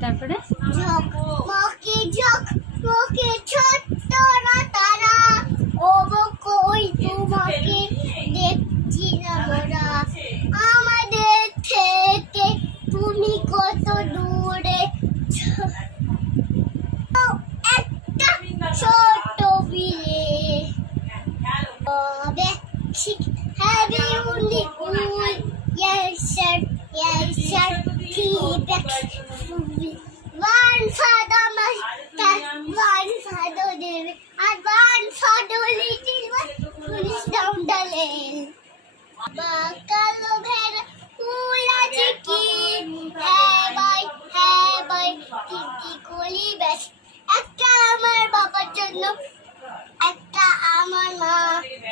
তারপরে ছোট্টরা তারা ও কই তোমাকে দেখছি না মোরা আমাদের থেকে তুমি কত দূরে একটা ছোট বিলে have you only cool yes sir tea bags one father one father David and one father little one police down the lane bakalo bhera pula chiki hey boy titi koli bas ekta amar babar jonno ekta amar ma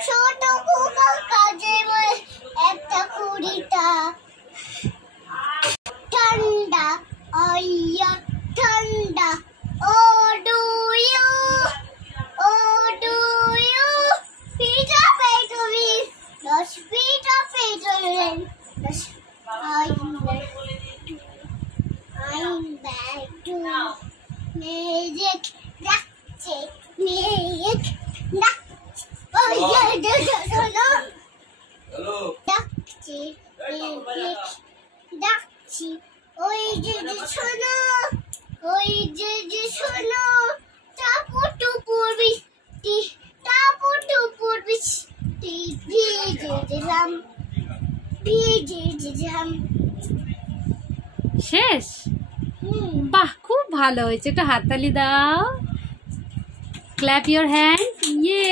choto kuka kaje boy ekta kurita thanda ayya thanda oh do you Peter me los Peter los I'm back to music oh yeah hello ওই যে শোনো টাপুটু পূর্বী ভিজে দিলাম শেষ বাহ খুব ভালো হয়েছে একটু হাততালি দাও ক্ল্যাপ ইওর হ্যান্ড ইয়ে